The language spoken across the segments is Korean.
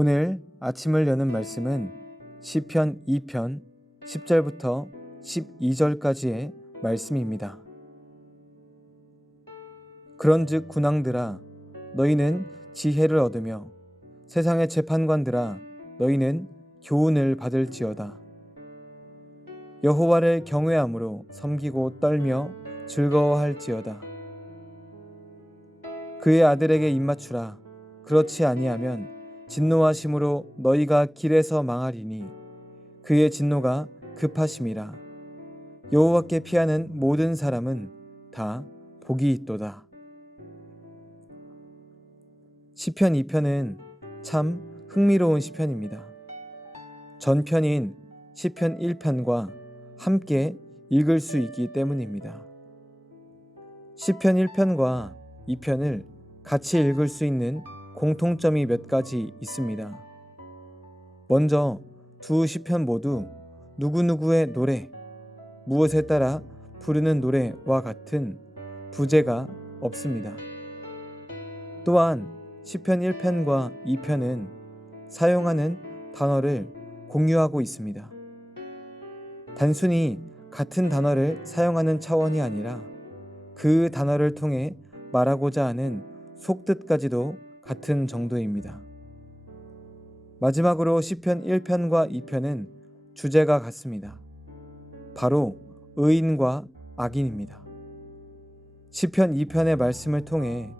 오늘 아침을 여는 말씀은 시편 2편 10절부터 12절까지의 말씀입니다. 그런즉 군왕들아 너희는 지혜를 얻으며 세상의 재판관들아 너희는 교훈을 받을지어다. 여호와를 경외함으로 섬기고 떨며 즐거워할지어다. 그의 아들에게 입맞추라. 그렇지 아니하면 진노하심으로 너희가 길에서 망하리니 그의 진노가 급하심이라. 여호와께 피하는 모든 사람은 다 복이 있도다. 시편 2편은 참 흥미로운 시편입니다. 전편인 시편 1편과 함께 읽을 수 있기 때문입니다. 시편 1편과 2편을 같이 읽을 수 있는 공통점이 몇 가지 있습니다. 먼저 두 시편 모두 누구누구의 노래, 무엇에 따라 부르는 노래와 같은 부제가 없습니다. 또한 시편 1편과 2편은 사용하는 단어를 공유하고 있습니다. 단순히 같은 단어를 사용하는 차원이 아니라 그 단어를 통해 말하고자 하는 속뜻까지도 같은 정도입니다. 마지막으로 시편 1편과 2편은 주제가 같습니다. 바로 의인과 악인입니다. 시편 2편의 말씀을 통해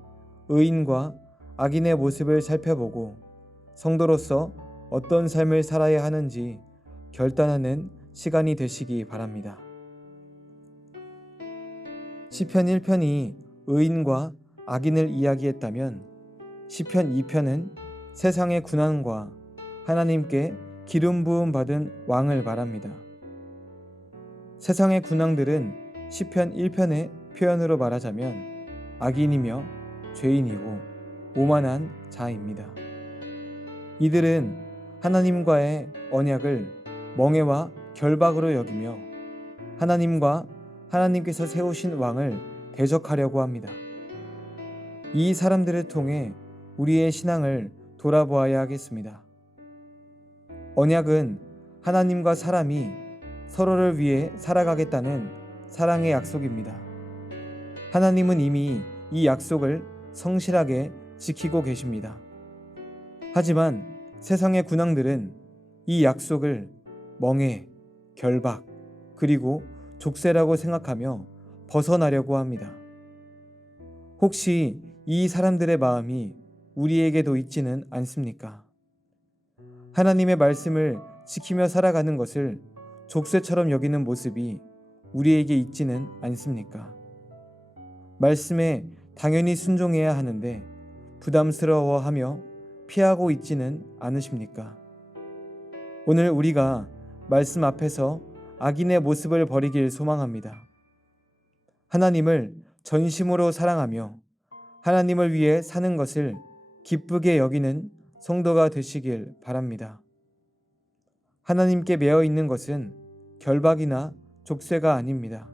의인과 악인의 모습을 살펴보고 성도로서 어떤 삶을 살아야 하는지 결단하는 시간이 되시기 바랍니다. 시편 1편이 의인과 악인을 이야기했다면 시편 2편은 세상의 군왕과 하나님께 기름 부음 받은 왕을 말합니다. 세상의 군왕들은 시편 1편의 표현으로 말하자면 악인이며 죄인이고 오만한 자입니다. 이들은 하나님과의 언약을 멍해와 결박으로 여기며 하나님과 하나님께서 세우신 왕을 대적하려고 합니다. 이 사람들을 통해 우리의 신앙을 돌아보아야 하겠습니다. 언약은 하나님과 사람이 서로를 위해 살아가겠다는 사랑의 약속입니다. 하나님은 이미 이 약속을 성실하게 지키고 계십니다. 하지만 세상의 군왕들은 이 약속을 멍해, 결박, 그리고 족쇄라고 생각하며 벗어나려고 합니다. 혹시 이 사람들의 마음이 우리에게도 있지는 않습니까? 하나님의 말씀을 지키며 살아가는 것을 족쇄처럼 여기는 모습이 우리에게 있지는 않습니까? 말씀에 당연히 순종해야 하는데 부담스러워하며 피하고 있지는 않으십니까? 오늘 우리가 말씀 앞에서 악인의 모습을 버리길 소망합니다. 하나님을 전심으로 사랑하며 하나님을 위해 사는 것을 기쁘게 여기는 성도가 되시길 바랍니다. 하나님께 매어 있는 것은 결박이나 족쇄가 아닙니다.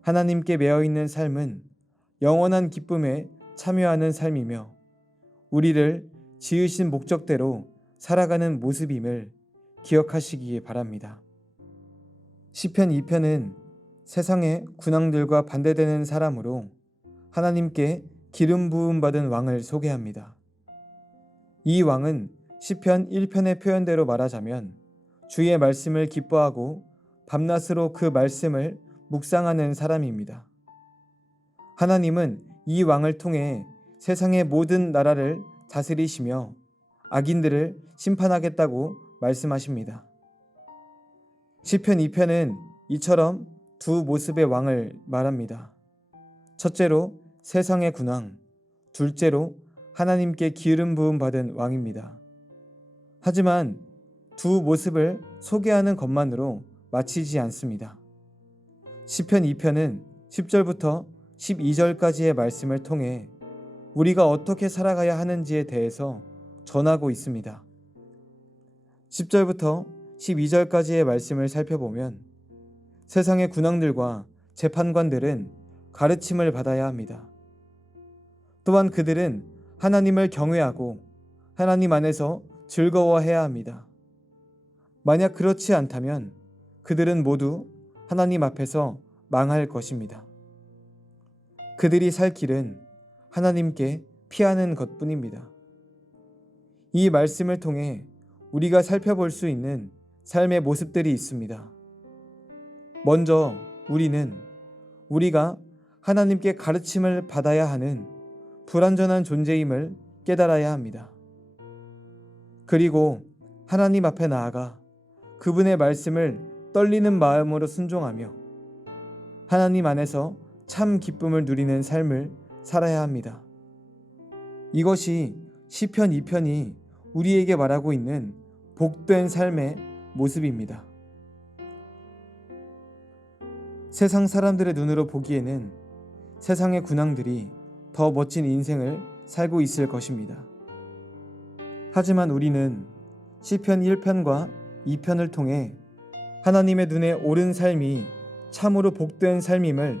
하나님께 매어 있는 삶은 영원한 기쁨에 참여하는 삶이며 우리를 지으신 목적대로 살아가는 모습임을 기억하시기 바랍니다. 시편 2편은 세상의 군왕들과 반대되는 사람으로 하나님께 기름 부음 받은 왕을 소개합니다. 이 왕은 시편 1편의 표현대로 말하자면 주의 말씀을 기뻐하고 밤낮으로 그 말씀을 묵상하는 사람입니다. 하나님은 이 왕을 통해 세상의 모든 나라를 다스리시며 악인들을 심판하겠다고 말씀하십니다. 시편 2편은 이처럼 두 모습의 왕을 말합니다. 첫째로 세상의 군왕, 둘째로 하나님께 기름 부음 받은 왕입니다. 하지만 두 모습을 소개하는 것만으로 마치지 않습니다. 시편 2편은 10절부터 12절까지의 말씀을 통해 우리가 어떻게 살아가야 하는지에 대해서 전하고 있습니다. 10절부터 12절까지의 말씀을 살펴보면 세상의 군왕들과 재판관들은 가르침을 받아야 합니다. 또한 그들은 하나님을 경외하고 하나님 안에서 즐거워해야 합니다. 만약 그렇지 않다면 그들은 모두 하나님 앞에서 망할 것입니다. 그들이 살 길은 하나님께 피하는 것뿐입니다. 이 말씀을 통해 우리가 살펴볼 수 있는 삶의 모습들이 있습니다. 먼저 우리는 우리가 하나님께 가르침을 받아야 하는 불완전한 존재임을 깨달아야 합니다. 그리고 하나님 앞에 나아가 그분의 말씀을 떨리는 마음으로 순종하며 하나님 안에서 참 기쁨을 누리는 삶을 살아야 합니다. 이것이 시편 2편이 우리에게 말하고 있는 복된 삶의 모습입니다. 세상 사람들의 눈으로 보기에는 세상의 군왕들이 더 멋진 인생을 살고 있을 것입니다. 하지만 우리는 시편 1편과 2편을 통해 하나님의 눈에 옳은 삶이 참으로 복된 삶임을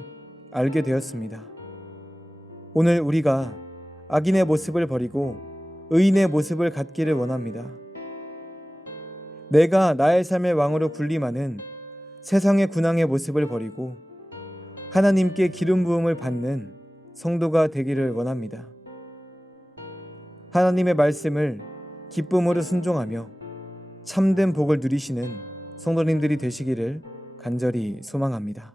알게 되었습니다. 오늘 우리가 악인의 모습을 버리고 의인의 모습을 갖기를 원합니다. 내가 나의 삶의 왕으로 군림하는 세상의 군왕의 모습을 버리고 하나님께 기름 부음을 받는 성도가 되기를 원합니다. 하나님의 말씀을 기쁨으로 순종하며 참된 복을 누리시는 성도님들이 되시기를 간절히 소망합니다.